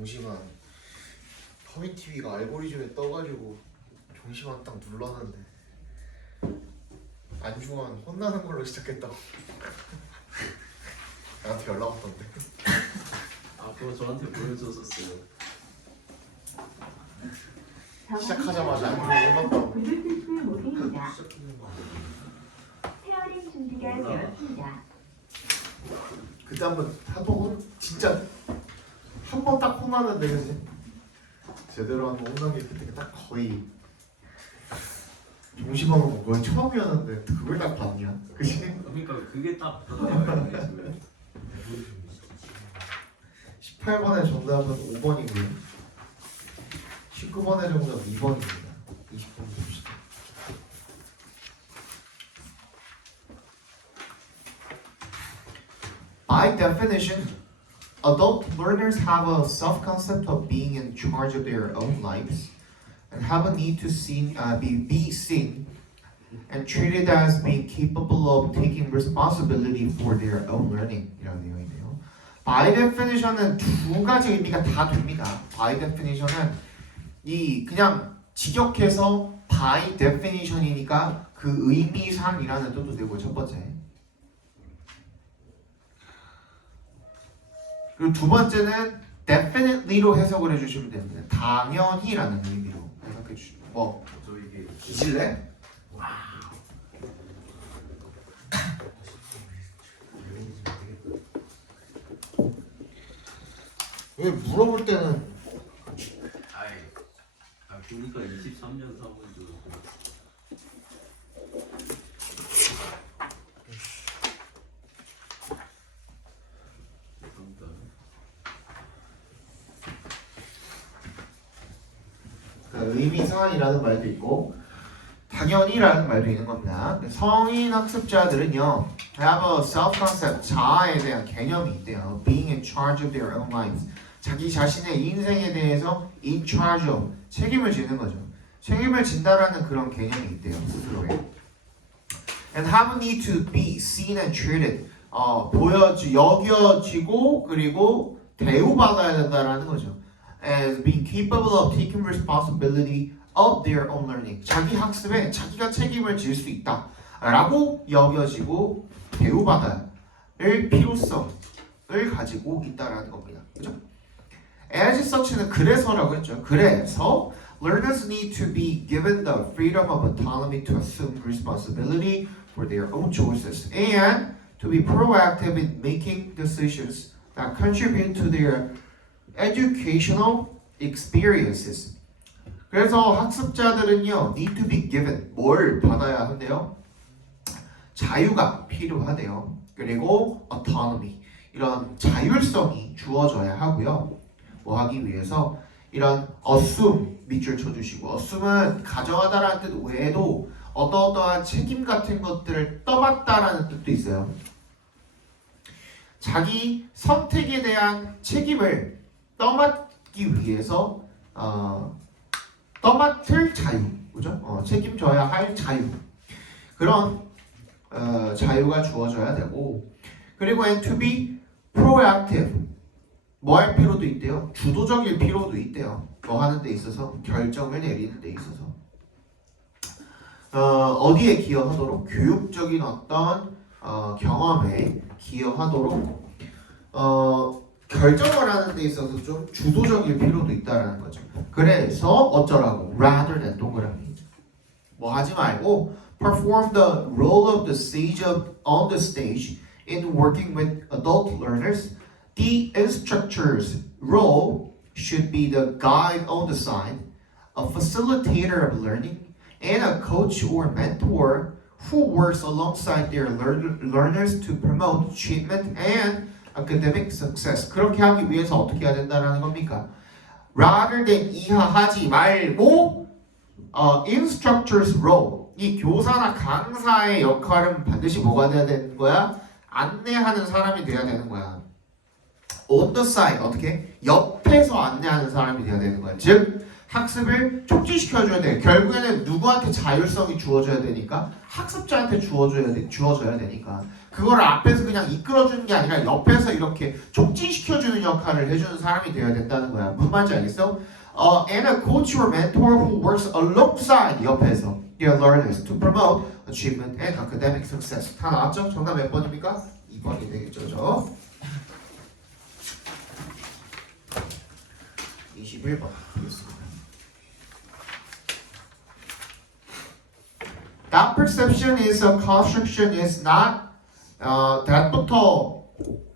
종시만 허미TV가 알고리즘에 떠가지고 종시만 딱 눌렀는데 안중환 혼나는 걸로 시작했다고 나한테 연락 왔던데. 아 그거 저한테 보여줬었어요. 시작하자마자 안중환 혼났다고. 블루투스 모드입니다. 페어링 준비가 몰라. 되었습니다. 그때 한번 진짜 한 번 딱 혼나는데 그지? 제대로 한번 혼난 게 그때 딱 거의 종시만 오고 거의 처음이었는데 그걸 딱 봤냐? 그지? 그러니까 그게 딱 그거예요. 지금. 18번의 정답은 5번이고요. 19번의 정답은 2번입니다. 20번 봅시다. By definition, adult learners have a self-concept of being in charge of their own lives and have a need to be seen and treated as being capable of taking responsibility for their own learning. 이라고 되어 있네요. By definition은 두 가지 의미가 다 됩니다. By definition은 이 그냥 직역해서 by definition이니까 그 의미상이라는 뜻도 되고 첫 번째. 그리고 두 번째는 definitely로 해석을 해주시면 됩니다. 당연히라는 의미로 해석해 주시면 뭐 저 이게 뒤질래? 왜 물어볼 때는 보니까 23년 사고인 줄 알고. 의미상이라는 말도 있고 당연히라는 말도 있는 겁니다. 성인 학습자들은요 have a self-concept, 자아에 대한 개념이 있대요. Being in charge of their own lives, 자기 자신의 인생에 대해서 in charge of, 책임을 지는 거죠. 책임을 진다라는 그런 개념이 있대요. 스스로에. And have a need to be seen and treated, 여겨지고 그리고 대우받아야 된다라는 거죠. As being capable of taking responsibility of their own learning, 자기 학습에 자기가 책임을 질 수 있다 라고 여겨지고 대우받아야 할 필요성을 가지고 있다라는 겁니다. 그죠? As such는 그래서라고 했죠. 그래서 learners need to be given the freedom of autonomy to assume responsibility for their own choices and to be proactive in making decisions that contribute to their educational experiences. 그래서 학습자들은요 need to be given, 뭘 받아야 한대요? 자유가 필요하대요. 그리고 autonomy, 이런 자율성이 주어져야 하고요. 뭐 하기 위해서 이런 assume 밑줄 쳐주시고, assume은 가정하다라는 뜻 외에도 어떠어떠한 책임 같은 것들을 떠맡다라는 뜻도 있어요. 자기 선택에 대한 책임을 떠맡기 위해서 떠맡을 자유, 그죠? 책임져야 할 자유, 그런 자유가 주어져야 되고, 그리고 and to be proactive, 뭐 할 필요도 있대요? 주도적일 필요도 있대요. 뭐 하는 데 있어서, 결정을 내리는 데 있어서 어디에 기여하도록? 교육적인 어떤 경험에 기여하도록 결정을 하는 데 있어서 좀 주도적일 필요도 있다라는 거죠. 그래서 어쩌라고? Rather than 동그라미, 뭐 하지 말고 perform the role of the sage on the stage in working with adult learners. The instructor's role should be the guide on the side, a facilitator of learning, and a coach or mentor who works alongside their learners to promote achievement and academic success. 그렇게 하기 위해서 어떻게 해야 된다는 겁니까? Rather than 이하하지 말고 instructor's role, 이 교사나 강사의 역할은 반드시 뭐가 돼야 되는 거야? 안내하는 사람이 돼야 되는 거야. On the side, 어떻게? 옆에서 안내하는 사람이 돼야 되는 거야. 즉 학습을 촉진시켜줘야 돼. 결국에는 누구한테 자율성이 주어져야 되니까? 학습자한테 주어져야 되니까 그거를 앞에서 그냥 이끌어주는 게 아니라 옆에서 이렇게 촉진시켜주는 역할을 해주는 사람이 되어야 된다는 거야. 무슨 말인지 알겠어? And a coach or mentor who works alongside 옆에서 their learners to promote achievement and academic success. 다 나왔죠? 정답 몇 번입니까? 2번이 되겠죠, 저. 21번 되겠습니다. That perception is a construction is not that부터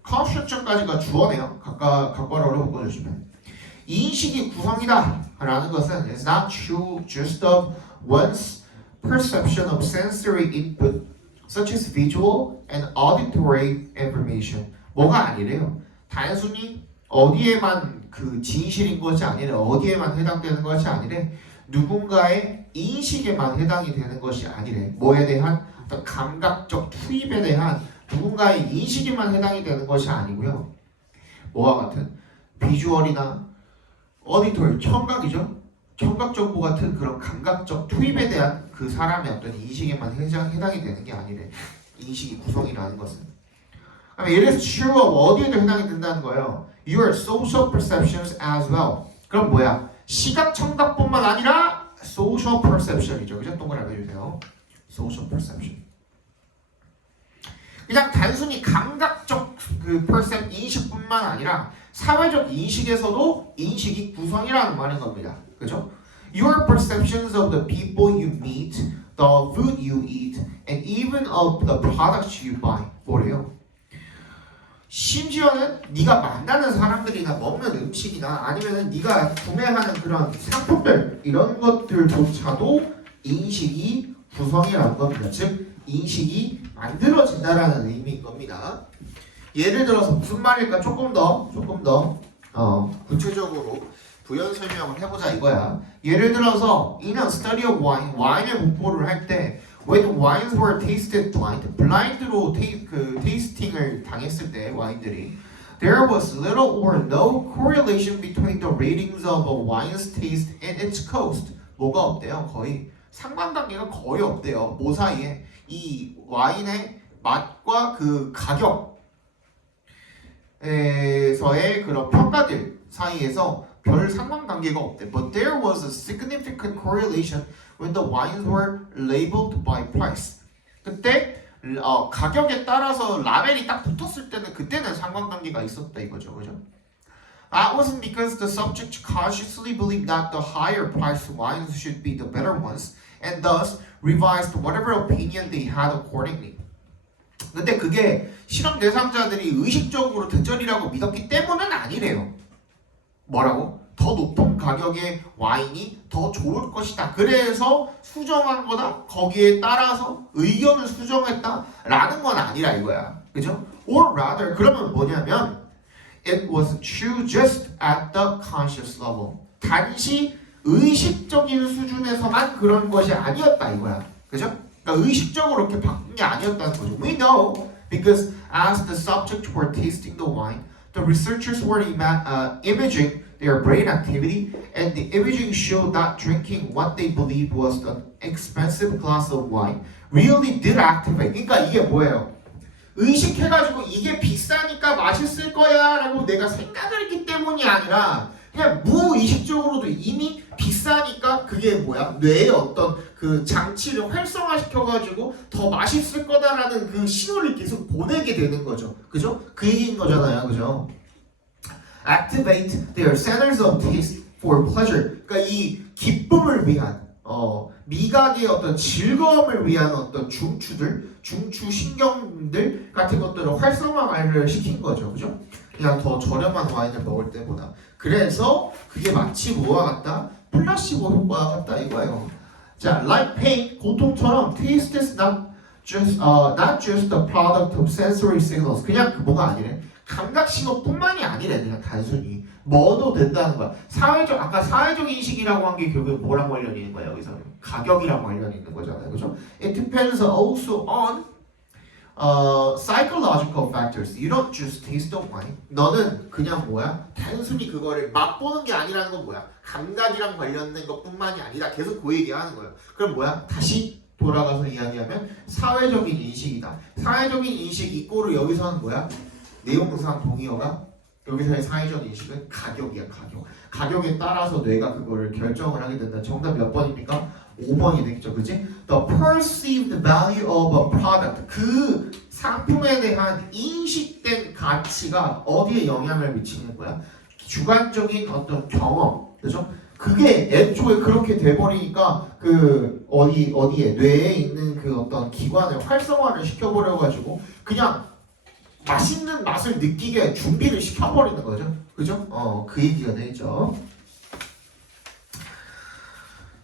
construction까지가 주어네요. 각괄어로 바꿔주시면 인식이 구성이다 라는 것은 is not true just of one's perception of sensory input such as visual and auditory information. 뭐가 아니래요. 단순히 어디에만 그 진실인 것이 아니라 어디에만 해당되는 것이 아니래. 누군가의 인식에만 해당이 되는 것이 아니래. 뭐에 대한 어떤 감각적 투입에 대한 누군가의 인식에만 해당이 되는 것이 아니고요. 뭐와 같은 비주얼이나 어디토리, 청각이죠. 청각 정보 같은 그런 감각적 투입에 대한 그 사람의 어떤 인식에만 해당이 되는 게 아니래. 인식이 구성이라는 것은. 예를 들어서 true of 어디에도 해당이 된다는 거예요. Your social perceptions as well. 그럼 뭐야? 시각 청각뿐만 아니라 social perception이죠. 그죠? 동그라미 해주세요. social perception. 그냥 단순히 감각적 그 인식뿐만 아니라 사회적 인식에서도 인식이 구성이라는 말인 겁니다. 그죠? Your perceptions of the people you meet, the food you eat, and even of the products you buy. 뭐래요? 심지어는 네가 만나는 사람들이나 먹는 음식이나 아니면은 네가 구매하는 그런 상품들 이런 것들조차도 인식이 구성이라는 겁니다. 즉 인식이 만들어진다라는 의미인 겁니다. 예를 들어서 무슨 말일까 조금 더 구체적으로 부연 설명을 해보자 이거야. 예를 들어서 in a study of wine, 와인을 공부를 할 때 when wines were tasted blind로 테이스팅을 당했을 때 와인들이 there was little or no correlation between the ratings of a wine's taste and its cost. 뭐가 없대요? 거의 상관관계가 거의 없대요. 뭐 사이에? 이 와인의 맛과 그 가격에서의 그런 평가들 사이에서 별 상관관계가 없대. But there was a significant correlation when the wines were labeled by price. 그때 가격에 따라서 라벨이 딱 붙었을 때는 그때는 상관관계가 있었다 이거죠, 그죠? That wasn't because the subject consciously believed that the higher priced wines should be the better ones, and thus revised whatever opinion they had accordingly. 근데 그게 실험 대상자들이 의식적으로 대절이라고 믿었기 때문은 아니래요. 뭐라고? 더 높은 가격의 와인이 더 좋을 것이다. 그래서 수정한 거다. 거기에 따라서 의견을 수정했다라는 건 아니라 이거야. 그죠? Or rather, 그러면 뭐냐면 it was true just at the conscious level. 단지 의식적인 수준에서만 그런 것이 아니었다 이거야. 그죠? 그러니까 의식적으로 이렇게 바꾼 게 아니었다는 거죠. We know because as the subjects were tasting the wine, the researchers were imaging their brain activity, and the imaging showed that drinking what they believed was an expensive glass of wine really did activate. 그러니까 이게 뭐예요? 의식해가지고 이게 비싸니까 맛있을 거야 라고 내가 생각을 했기 때문이 아니라 그냥 무의식적으로도 이미 비싸니까 그게 뭐야? 뇌의 어떤 그 장치를 활성화시켜가지고 더 맛있을 거다라는 그 신호를 계속 보내게 되는 거죠. 그죠? 그 얘기인 거잖아요. 그죠? Activate their centers of taste for pleasure. 그러니까 이 기쁨을 위한 미각의 어떤 즐거움을 위한 어떤 중추 신경들 같은 것들을 활성화를 시킨 거죠. 그죠? 그냥 더 저렴한 와인을 먹을 때보다. 그래서 그게 마치 뭐와 같다? 플라시보 효과와 같다 이거예요. 자, like pain, 고통처럼 taste is not just the product of sensory signals. 그냥 그 뭐가 아니래. 감각 신호뿐만이 아니래. 그냥 단순히 뭐도 된다는 거야. 아까 사회적 인식이라고 한 게 결국에 뭐랑 관련이 있는 거야 여기서? 가격이랑 관련이 있는 거잖아요. 그죠? It depends also on psychological factors. You don't just taste the wine. 너는 그냥 뭐야? 단순히 그거를 맛보는 게 아니라는 건 뭐야? 감각이랑 관련된 것뿐만이 아니라 계속 그 얘기하는 거예요. 그럼 뭐야? 다시 돌아가서 이야기하면 사회적인 인식이다. 사회적인 인식 이꼬르 여기서는 뭐야? 내용상 동의어가 여기서의 사회적 인식은 가격이야. 가격에 따라서 뇌가 그거를 결정을 하게 된다. 정답 몇 번입니까? 5번이 되겠죠. 그치? The perceived value of a product. 그 상품에 대한 인식된 가치가 어디에 영향을 미치는 거야? 주관적인 어떤 경험. 그죠? 그게 애초에 그렇게 돼버리니까 그 어디에 뇌에 있는 그 어떤 기관을 활성화를 시켜버려가지고 그냥 맛있는 맛을 느끼게 준비를 시켜버리는 거죠. 그죠? 그 얘기가 되죠.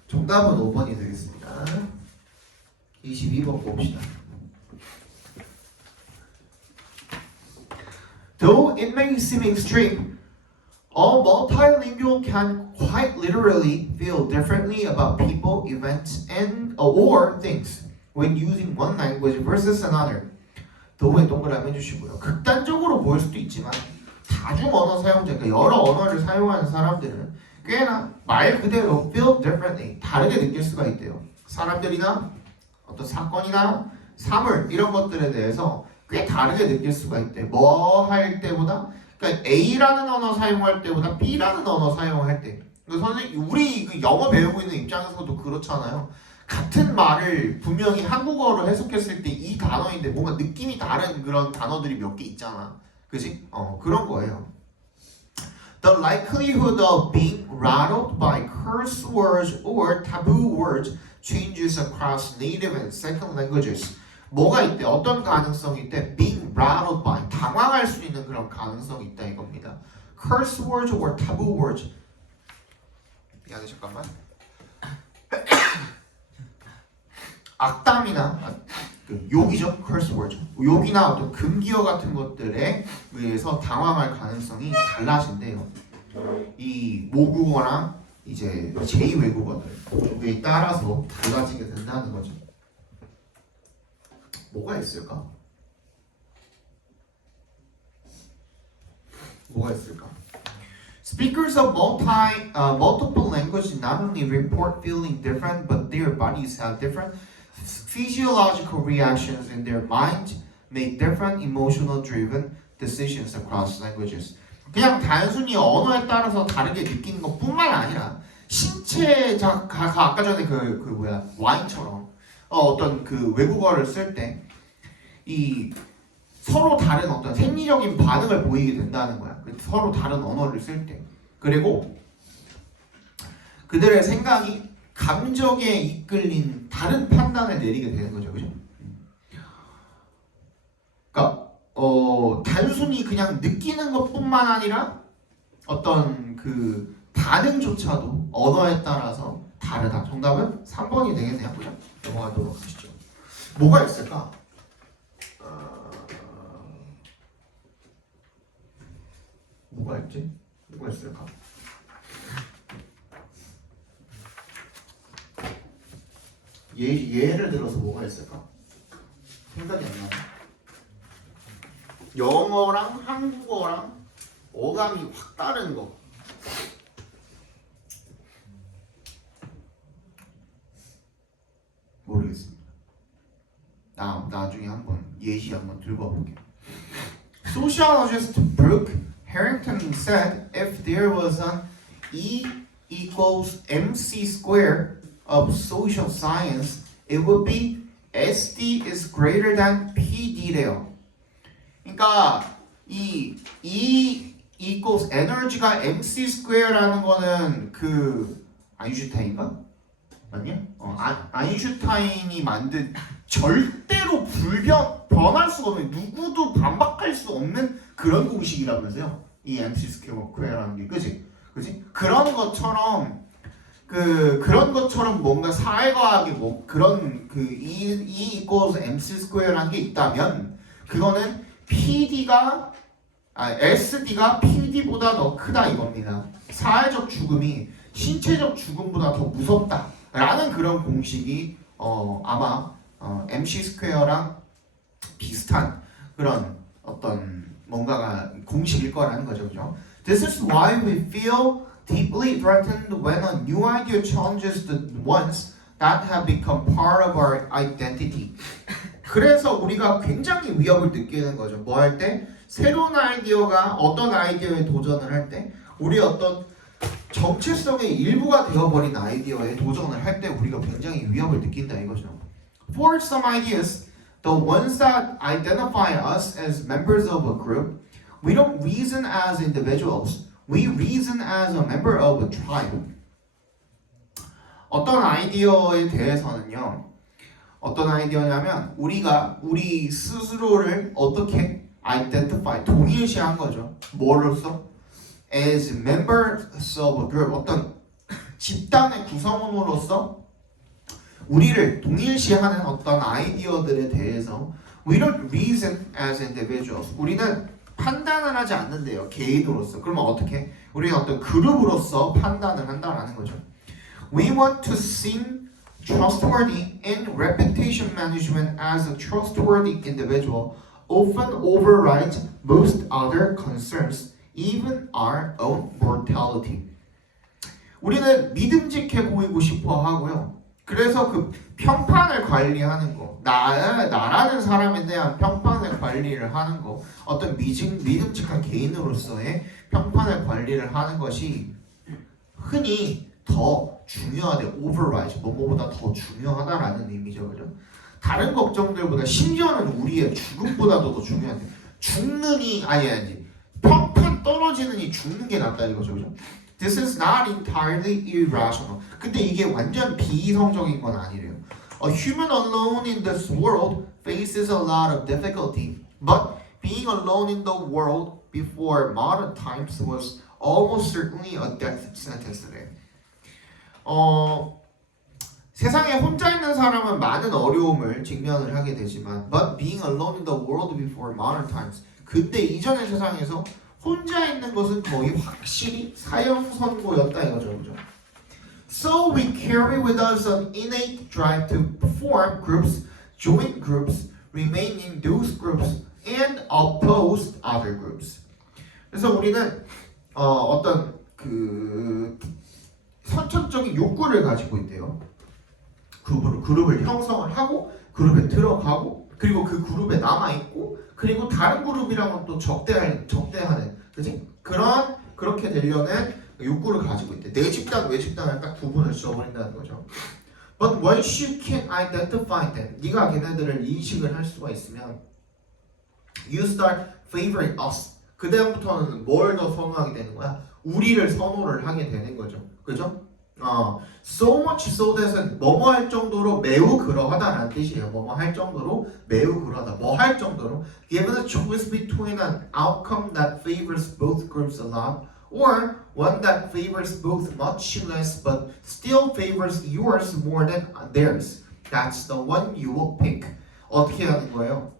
정답은 5번이 되겠습니다. 22번 봅시다. Though it may seem extreme, all multilingual can quite literally feel differently about people, events, and or things when using one language versus another. 더우에 동그라미 해주시고요. 극단적으로 보일 수도 있지만 다중 언어 사용자, 그러니까 여러 언어를 사용하는 사람들은 꽤나 말 그대로 feel differently, 다르게 느낄 수가 있대요. 사람들이나 어떤 사건이나 사물 이런 것들에 대해서 꽤 다르게 느낄 수가 있대. 뭐 할 때보다, 그러니까 A라는 언어 사용할 때보다 B라는 언어 사용할 때. 그러니까 선생님, 우리 그 영어 배우고 있는 입장에서도 그렇잖아요. 같은 말을 분명히 한국어로 해석했을 때 이 단어인데 뭔가 느낌이 다른 그런 단어들이 몇 개 있잖아. 그지? 그런 거예요. The likelihood of being rattled by curse words or taboo words changes across native and second languages. 뭐가 있대? 어떤 가능성이 있대? Being rattled by, 당황할 수 있는 그런 가능성이 있다 이겁니다. Curse words or taboo words. 미안해 잠깐만. 악담이나 욕이죠. curse word. 욕이나 어떤 금기어 같은 것들에 의해서 당황할 가능성이 달라진대요. 이 모국어랑 이제 제2외국어들에 따라서 달라지게 된다는 거죠. 뭐가 있을까? 뭐가 있을까? Speakers of multiple languages not only report feeling different, but their bodies have different physiological reactions in their mind, make different emotional-driven decisions across languages. 그냥 단순히 언어에 따라서 다르게 느끼는 것뿐만 아니라 신체적 아까 전에 와인처럼 어떤 그 외국어를 쓸 때 이 서로 다른 어떤 생리적인 반응을 보이게 된다는 거야. 서로 다른 언어를 쓸 때. 그리고 그들의 생각이 감정에 이끌린 다른 판단을 내리게 되는 거죠. 그죠? 그러니까 단순히 그냥 느끼는 것뿐만 아니라 어떤 그 반응조차도 언어에 따라서 다르다. 정답은 3번이 되겠네요. 그죠? 넘어가도록 하시죠. 뭐가 있을까? 뭐가 있지? 뭐가 있을까? 예를 들어서 뭐가 있을까? 생각이 안 나네. 영어랑 한국어랑 어감이 확 다른 거. 모르겠습니다. 나중에 한번 예시 한번 들고 와볼게요. Sociologist Brooke Harrington said if there was an E equals MC square of social science, it would be SD is greater than PD래요. 그러니까 이 E equals 에너지가 MC square라는 거는 그 아인슈타인가? 맞냐? 아인슈타인이 만든 절대로 변할 수가 없는, 누구도 반박할 수 없는 그런 공식이라면서요. 이 MC 스퀘어라는 게, 그지? 그런 것처럼 뭔가 사회과학이 뭐 그런 그 E equals MC 스퀘어라는 게 있다면 그거는 SD가 PD보다 더 크다 이겁니다. 사회적 죽음이 신체적 죽음보다 더 무섭다라는 그런 공식이 아마 MC 스퀘어랑 비슷한 그런 어떤 뭔가가 공식일 거라는 거죠, 그죠? This is why we feel deeply threatened when a new idea challenges the ones that have become part of our identity. 그래서 우리가 굉장히 위협을 느끼는 거죠. 뭐 할 때? 새로운 아이디어가 어떤 아이디어에 도전을 할 때 우리 어떤 정체성의 일부가 되어버린 아이디어에 도전을 할 때 우리가 굉장히 위협을 느낀다 이거죠. For some ideas, the ones that identify us as members of a group, we don't reason as individuals. We reason as a member of a tribe. 어떤 아이디어에 대해서는요. 어떤 아이디어냐면 우리가 우리 스스로를 어떻게 identify, 동일시한 거죠. 뭐로서? As members of a group. 어떤 집단의 구성원으로서 우리를 동일시하는 어떤 아이디어들에 대해서 We don't reason as individuals. 우리는 판단을 하지 않는데요. 개인으로서. 그러면 어떻게? 우리는 어떤 그룹으로서 판단을 한다라는 거죠. We want to seem trustworthy in reputation management as a trustworthy individual often overrides most other concerns, even our own mortality. 우리는 믿음직해 보이고 싶어 하고요. 그래서 그 평판을 관리하는 거, 나라는 사람에 대한 평판을 관리를 하는 거, 어떤 믿음직한 개인으로서의 평판을 관리를 하는 것이 흔히 더 중요하대, override, 뭐뭐보다 더 중요하다라는 의미죠, 그죠? 다른 걱정들보다 심지어는 우리의 죽음보다도 더 중요한데 죽느니 아니야지 평판 떨어지느니 죽는 게 낫다 이거죠, 그죠? This is not entirely irrational. 근데 이게 완전 비이성적인 건 아니래요. A human alone in this world faces a lot of difficulty, but being alone in the world before modern times was almost certainly a death sentence래요. 세상에 혼자 있는 사람은 많은 어려움을 직면을 하게 되지만 but being alone in the world before modern times 그때 이전의 세상에서 혼자 있는 것은 거의 확실히 사형 선고였다 이거죠, 그죠? So we carry with us an innate drive to form groups, join groups, remain in those groups, and oppose other groups. 그래서 우리는 어떤 그 선천적인 욕구를 가지고 있대요. 그룹을 형성을 하고 그룹에 들어가고 그리고 그 그룹에 남아 있고 그리고 다른 그룹이랑은 또 적대하는 그지? 그렇게 되려는 욕구를 가지고 있대. 내 집단, 외 집단을 딱 구분을 지어버린다는 거죠. But once you can identify them, 네가 걔네들을 인식을 할 수가 있으면 you start favoring us. 그 다음부터는 뭘 더 선호하게 되는 거야? 우리를 선호를 하게 되는 거죠. 그죠? So much so that은 뭐뭐 할 정도로 매우 그러하다라는 뜻이에요. 뭐뭐 할 정도로 매우 그러하다. 뭐 할 정도로 given a choice between an outcome that favors both groups a lot or one that favors both much less but still favors yours more than theirs. That's the one you will pick. 어떻게 하는 거예요?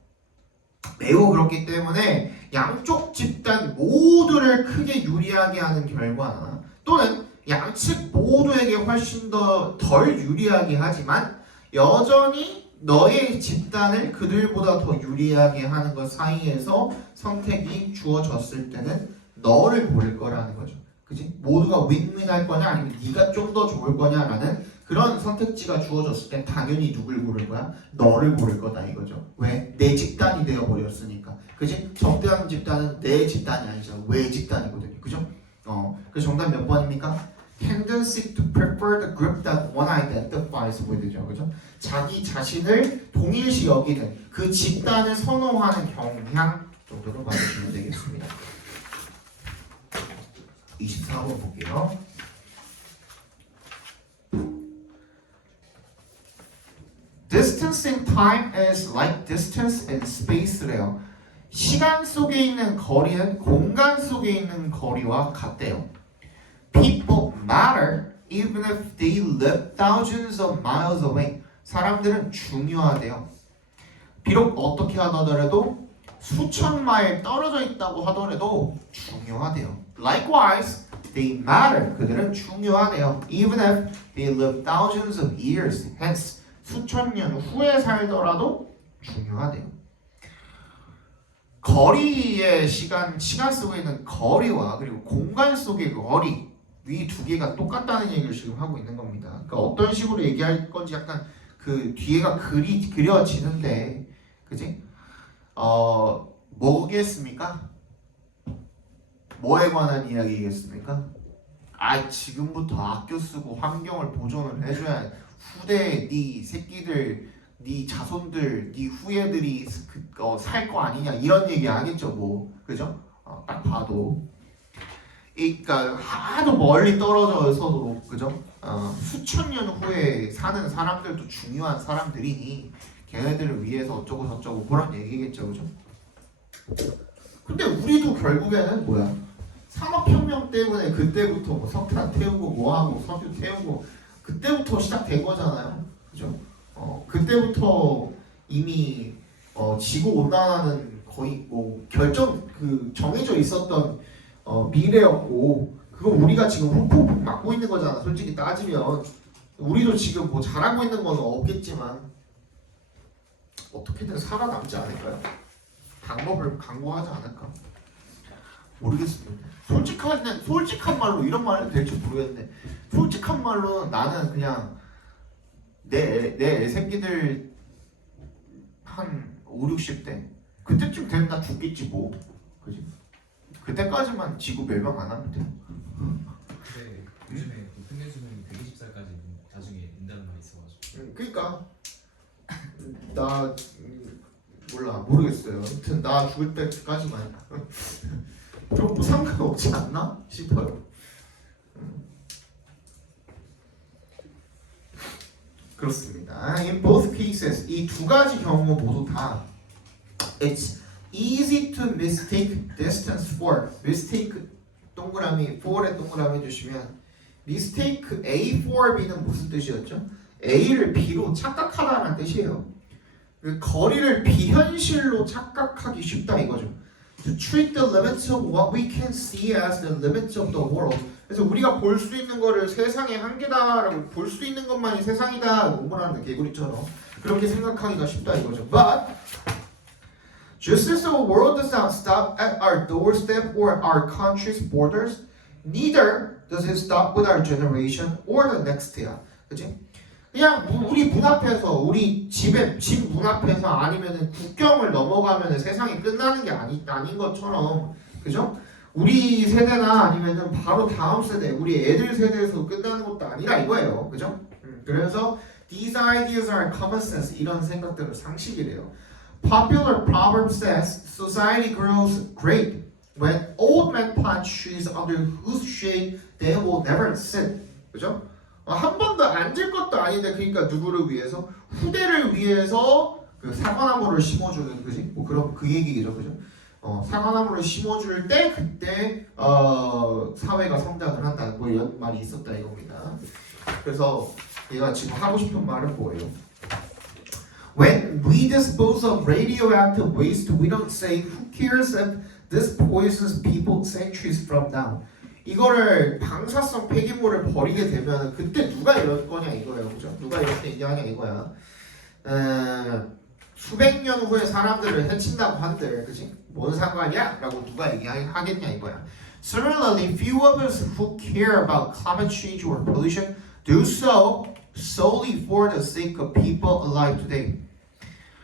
매우 그렇기 때문에 양쪽 집단 모두를 크게 유리하게 하는 결과나 또는 양측 모두에게 훨씬 더 덜 유리하게 하지만 여전히 너의 집단을 그들보다 더 유리하게 하는 것 사이에서 선택이 주어졌을 때는 너를 고를 거라는 거죠. 그지? 모두가 윈윈할 거냐 아니면 네가 좀 더 좋을 거냐라는 그런 선택지가 주어졌을 때 당연히 누굴 고를 거야? 너를 고를 거다 이거죠. 왜? 내 집단이 되어버렸으니까. 그지? 적대하는 집단은 내 집단이 아니죠. 외 집단이거든요. 그죠? 그래서 정답 몇 번입니까? Tendency to prefer the group that one identifies with죠. 그죠? 자기 자신을 동일시 여기는 그 집단을 선호하는 경향 정도로 맞으시면 되겠습니다. 24번 볼게요. Distance in time is like distance in space래요. 시간 속에 있는 거리는 공간 속에 있는 거리와 같대요. People matter even if they live thousands of miles away. 사람들은 중요하대요. 비록 어떻게 하더라도 수천 마일 떨어져 있다고 하더라도 중요하대요. Likewise, they matter. 그들은 중요하대요. Even if they live thousands of years hence. 수천 년 후에 살더라도 중요하대요. 거리의 시간 속에 있는 거리와 그리고 공간 속의 거리 위 두 개가 똑같다는 얘기를 지금 하고 있는 겁니다. 그러니까 어떤 식으로 얘기할 건지 약간 그 뒤에가 그려지는데, 그지? 뭐겠습니까? 뭐에 관한 이야기겠습니까? 지금부터 아껴 쓰고 환경을 보존을 해줘야 후대 네 새끼들, 네 자손들, 네 후예들이 살 거 아니냐 이런 얘기 하겠죠, 뭐, 그죠? 딱 봐도. 그러니까 하도 멀리 떨어져서도, 그죠? 수천 년 후에 사는 사람들도 중요한 사람들이니 걔네들을 위해서 어쩌고 저쩌고 그런 얘기겠죠, 그죠? 근데 우리도 결국에는 뭐야? 산업혁명 때문에 그때부터 뭐 석탄 태우고 뭐하고 석유 태우고 그때부터 시작된 거잖아요, 그죠? 그때부터 이미 지구 온난화는 거의 뭐 정해져 있었던 미래였고, 그거 우리가 지금 훅훅 맞고 있는 거잖아. 솔직히 따지면 우리도 지금 뭐 잘하고 있는 건 없겠지만 어떻게든 살아남지 않을까요? 방법을 강구하지 않을까? 모르겠습니다. 솔직한 말로 이런 말 해도 될지 모르겠는데, 솔직한 말로 나는 그냥 내 새끼들 한 5, 60대 그때쯤 되면 나 죽겠지 뭐, 그지? 그때까지만 지구 멸망 안 하면 돼. 근데 요즘에 그 평균 수명이 120살까지 나중에 인다는 말이 있어가지고. 그러니까 나 모르겠어요. 아무튼 나 죽을 때까지만 좀 상관없지 않나 싶어요. 그렇습니다. In both cases, 이 두 가지 경우 모두 다 it's easy to mistake distance for. mistake 동그라미 for에 동그라미 해주시면 mistake A for B는 무슨 뜻이었죠? A를 B로 착각하다라는 뜻이에요. 그 거리를 비현실로 착각하기 쉽다 이거죠. To treat the limits of what we can see as the limits of the world. 그래서 우리가 볼 수 있는 거를 세상의 한계다라고, 볼 수 있는 것만이 세상이다 공부하는데 개구리처럼 그렇게 생각하기가 쉽다 이거죠. But just as the world does not stop at our doorstep or our country's borders, neither does it stop with our generation or the next year. 그치? 그냥 우리 문 앞에서, 우리 집 문 앞에서 아니면은 국경을 넘어가면은 세상이 끝나는 게 아닌 것처럼, 그죠? 우리 세대나 아니면은 바로 다음 세대, 우리 애들 세대에서 끝나는 것도 아니라 이거예요, 그죠? 그래서 these ideas are common sense, 이런 생각들은 상식이래요. Popular proverb says society grows great when old men plant trees under whose shade they will never sit, 그죠? 한 번도 앉을 것도 아닌데, 그러니까 누구를 위해서? 후대를 위해서 그 사과나무를 심어주는, 그지? 뭐 그런 그 얘기죠, 그죠? 사과나무를 심어줄 때 그때 사회가 성장을 한다, 뭐 이런 말이 있었다 이겁니다. 그래서 얘가 지금 하고 싶은 말은 뭐예요? When we dispose of radioactive waste, we don't say who cares if this poisons people centuries from now. 이거를 방사성 폐기물을 버리게 되면 그때 누가 이럴 거냐 이거예요, 그죠? 누가 이렇게 얘기하냐 이거야. 수백 년 후에 사람들을 해친다고 한들, 그지? 뭔 상관이야? 라고 누가 얘기하겠냐 이거야. Similarly, few of us who care about climate change or pollution do so solely for the sake of people alive today.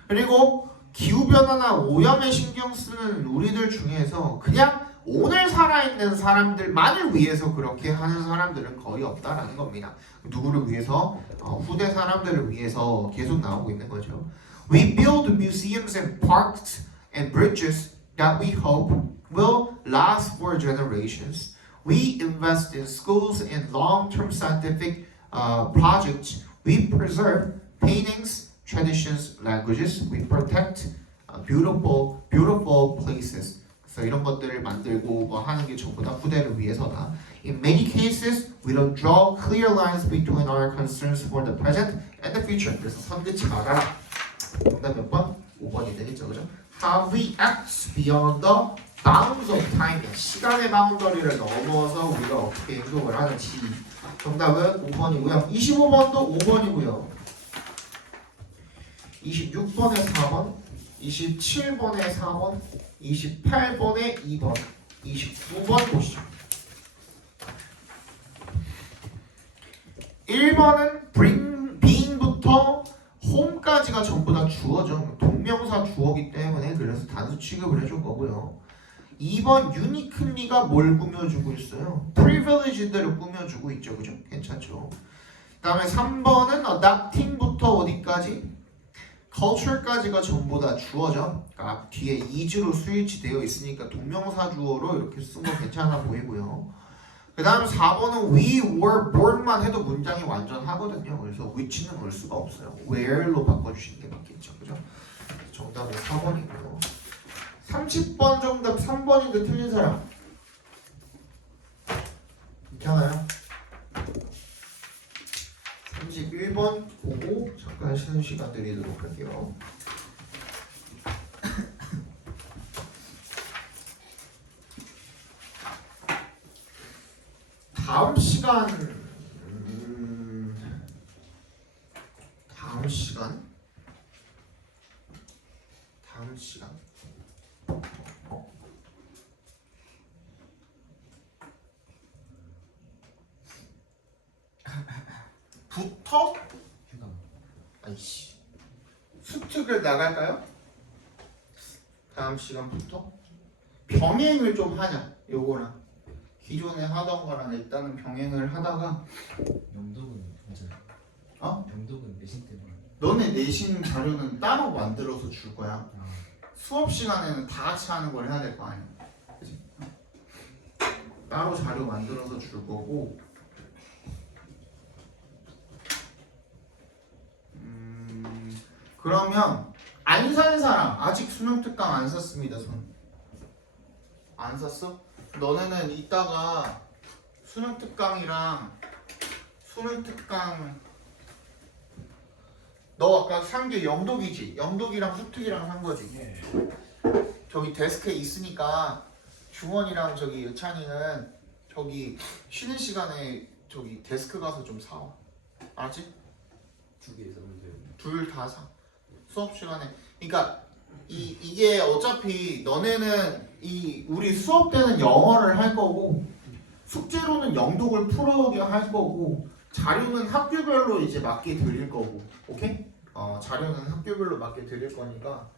그리고 기후변화나 오염에 신경 쓰는 우리들 중에서 그냥 오늘 살아있는 사람들만을 위해서 그렇게 하는 사람들은 거의 없다라는 겁니다. 누구를 위해서? 후대 사람들을 위해서 계속 나오고 있는 거죠. We build museums and parks and bridges that we hope will last for generations. We invest in schools and long-term scientific projects. We preserve paintings, traditions, languages. We protect beautiful places. 그래서 이런 것들을 만들고 뭐 하는 게 전부 다 후대를 위해서다. In many cases, we don't draw clear lines between our concerns for the present and the future. 그래서 선긋자가 정답 몇 번? 5번이 되겠죠, 그죠? How we act beyond the bounds of time. 시간의 바운더리를 넘어서 우리가 어떻게 행동을 하는지. 정답은 5번이고요. 25번도 5번이고요. 26번에 4번, 27번에 4번, 28번에 2번, 29번 보시죠. 1번은 being부터 home까지가 전부 다 주어죠. 동명사 주어기 때문에 그래서 단수 취급을 해줄 거고요. 2번 uniquely가 뭘 꾸며주고 있어요? privileged를 꾸며주고 있죠. 그죠? 괜찮죠? 그 다음에 3번은 adapting부터 어디까지? culture까지가 전부 다 주어죠. 그러니까 뒤에 is로 스위치 되어 있으니까 동명사 주어로 이렇게 쓰면 괜찮아 보이고요. 그 다음에 4번은 we were born만 해도 문장이 완전하거든요. 그래서 which는 올 수가 없어요. where로 바꿔주시는 게 맞겠죠. 그죠? 정답은 4번이고요. 30번 정답 3번인데 틀린 사람 있잖아요. 31번 보고 잠깐 쉬는 시간 드리도록 할게요. 다음 시간 부터 휴가. 아이씨 수특을 나갈까요? 다음 시간부터 병행을 좀 하자. 요거랑 기존에 하던 거랑 일단은 병행을 하다가 영덕은 괜찮아요. 어? 영덕은 내신 때문에. 너네 내신 자료는 따로 만들어서 줄 거야. 아, 수업 시간에는 다 같이 하는 걸 해야 될 거 아니야. 그치? 따로 자료 만들어서 줄 거고 그러면 안 산 사람 아직 수능 특강 안 샀습니다. 손 안 샀어? 너네는 이따가 수능 특강 너 아까 산 게 영독이지? 영독이랑 수특이랑 산 거지? 예. 저기 데스크에 있으니까 주원이랑 저기 여찬이는 저기 쉬는 시간에 저기 데스크 가서 좀 사와. 알았지? 2개 사면 돼요. 둘 다 사. 수업 시간에. 그러니까 이게 어차피 너네는 우리 수업 때는 영어를 할 거고 숙제로는 영독을 풀어오게 할 거고 자료는 학교별로 이제 맞게 드릴 거고. 오케이? 자료는 학교별로 맞게 드릴 거니까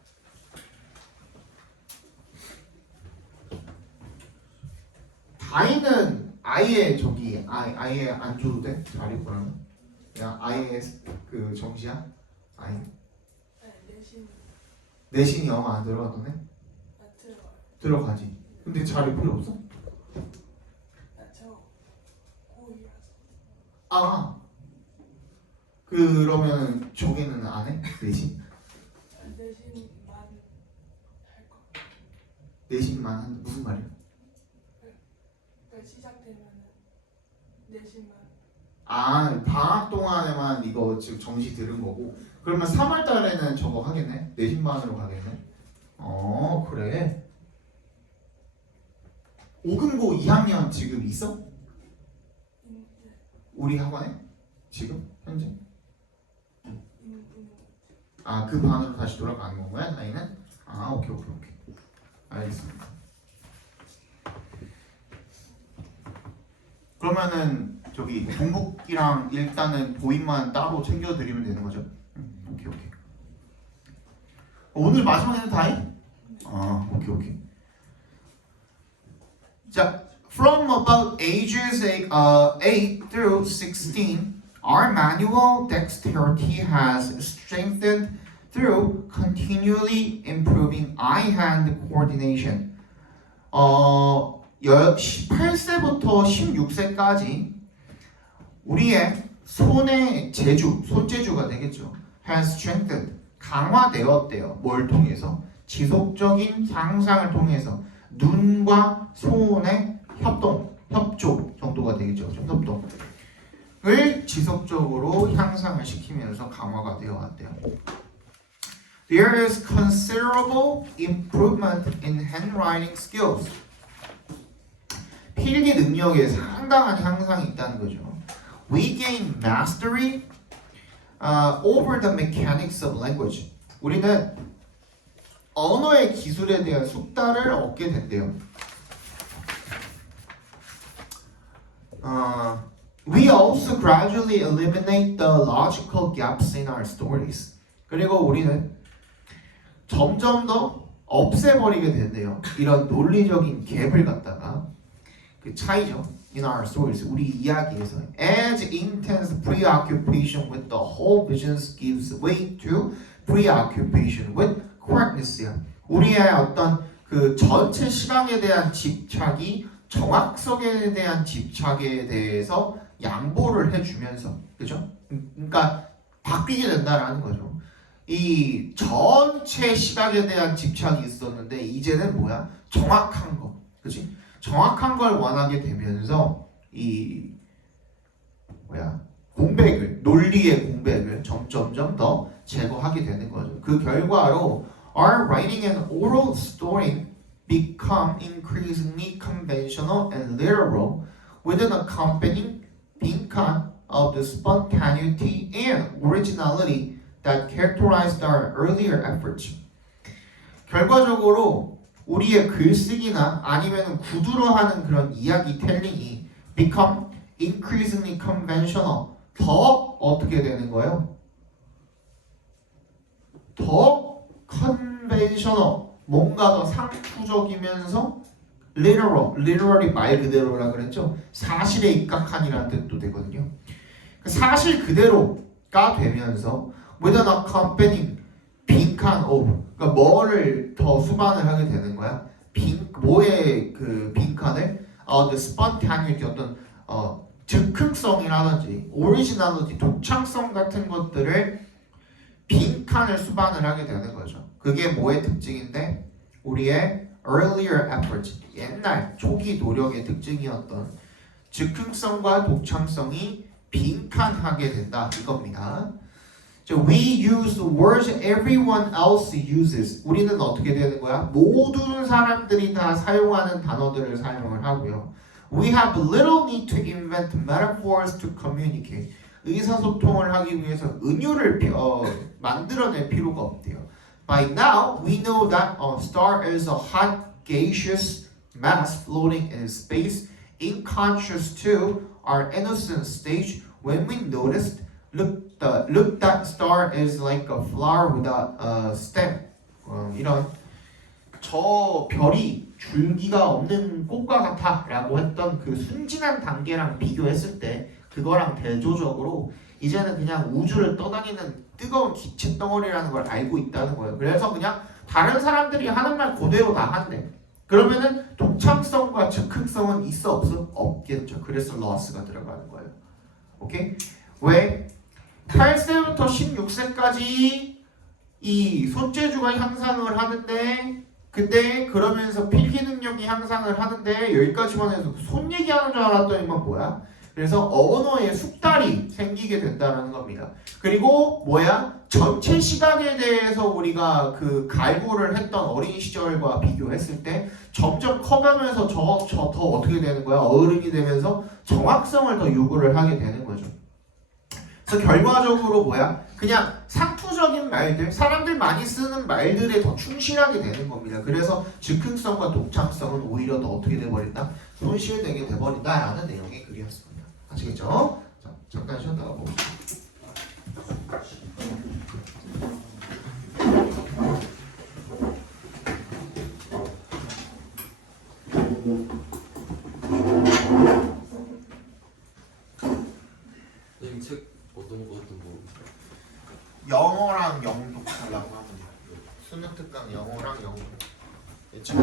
다이는 아예 저기 아예 안 줘도 돼? 자료 그러면? 그냥 아예 그 정시야? 아예? 내신 내신이 영어 안 들어가 너네? 들어가요. 들어가지. 근데 자료 필요 없어? 저 고2라서 아 그러면 저기는 안 해? 내신? 내신만 할 거. 내신만 한 무슨 말이야? 그러니까 시작되면은 내신만. 아 방학 동안에만 이거 지금 정시 들은 거고 그러면 3월 달에는 저거 하겠네? 내신반으로 가겠네? 그래 5금고 2학년 지금 있어? 네, 우리 학원에? 지금? 현재? 있는 아 그 반으로 다시 돌아가는 건가요? 나이는? 아 오케이 알겠습니다. 그러면은 저기 공복이랑 일단은 보임만 따로 챙겨드리면 되는 거죠? 오케이 오늘 마지막에는 다이? 오케이 자 from about ages 8 through 16 our manual dexterity has strengthened through continually improving eye-hand coordination. 18세부터 16세까지 우리의 손의 제주, 손재주가 되겠죠. has strengthened, 강화되었대요. 뭘 통해서? 지속적인 향상을 통해서 눈과 손의 협조 정도가 되겠죠. 협동을 지속적으로 향상을 시키면서 강화가 되어 왔대요. There is considerable improvement in handwriting skills. 필기 능력에 상당한 향상이 있다는 거죠. We gain mastery over the mechanics of language. 우리는 언어의 기술에 대한 숙달을 얻게 된대요. We also gradually eliminate the logical gaps in our stories. 그리고 우리는 점점 더 없애버리게 된대요. 이런 논리적인 갭을 갖다가 그 차이죠. In our stories, 우리 이야기에서 as intense preoccupation with the whole visions gives way to preoccupation with correctness. 우리의 어떤 그 전체 시각에 대한 집착이 정확성에 대한 집착에 대해서 양보를 해주면서, 그죠? 그러니까 바뀌게 된다라는 거죠. 이 전체 시각에 대한 집착이 있었는데 이제는 뭐야? 정확한 거, 그지? 정확한 걸 원하게 되면서 이 뭐야? 공백을, 논리의 공백을 점점점 더 제거하게 되는 거죠. 그 결과로 our writing and oral story become increasingly conventional and literal with an accompanying 빈칸 of the spontaneity and originality that characterized our earlier efforts. 결과적으로 우리의 글쓰기나 아니면 구두로 하는 그런 이야기 텔링이 become increasingly conventional, 더 어떻게 되는 거예요? 더 conventional, 뭔가 더 상투적이면서 literally 말 그대로라 그랬죠. 사실에 입각한이라는 뜻도 되거든요. 사실 그대로가 되면서 with an accompanying 빈칸 of, 그러니까 뭐를 더 수반을 하게 되는 거야? 뭐의 그 빈칸을 the spontaneity, 어떤 즉흥성이라든지 originality, 독창성 같은 것들을 빈칸을 수반을 하게 되는 거죠. 그게 뭐의 특징인데 우리의 earlier efforts, 옛날 초기 노력의 특징이었던 즉흥성과 독창성이 빈칸하게 된다 이겁니다. We use the words everyone else uses. 우리는 어떻게 되는 거야? 모든 사람들이 다 사용하는 단어들을 사용을 하고요. We have little need to invent metaphors to communicate. 의사소통을 하기 위해서 은유를 만들어낼 필요가 없대요. By now, we know that a star is a hot gaseous mass floating in space, in contrast to our innocent stage when we noticed, look, that star is like a flower without a stem. 이런 저 별이 줄기가 없는 꽃과 같아라고 했던 그 순진한 단계랑 비교했을 때 그거랑 대조적으로 이제는 그냥 우주를 떠다니는 뜨거운 기체 덩어리라는 걸 알고 있다는 거예요. 그래서 그냥 다른 사람들이 하는 말 그대로 다 한대. 그러면은 독창성과 즉흥성은 있어 없어? 없겠죠. 그래서 loss가 들어가는 거예요. 오케이? 왜? 8세부터 16세까지 이 손재주가 향상을 하는데 근데 그러면서 필기 능력이 향상을 하는데 여기까지만 해서 손 얘기하는 줄 알았더니만 뭐야? 그래서 언어의 숙달이 생기게 된다는 겁니다. 그리고 뭐야? 전체 시각에 대해서 우리가 그 갈구를 했던 어린 시절과 비교했을 때 점점 커가면서 더 어떻게 되는 거야? 어른이 되면서 정확성을 더 요구를 하게 되는 거죠. 그래서 결과적으로 뭐야? 그냥 상투적인 말들, 사람들 많이 쓰는 말들에 더 충실하게 되는 겁니다. 그래서 즉흥성과 독창성은 오히려 더 어떻게 돼버린다? 손실되게 돼버린다라는 내용의 글이었습니다. 아시겠죠? 자, 잠깐 쉬었다가 봅시다. 선생님 책 어떤 거 뭐 영어랑 영독 하려고 하면 돼요. 수능 특강 영어랑 영독. 예측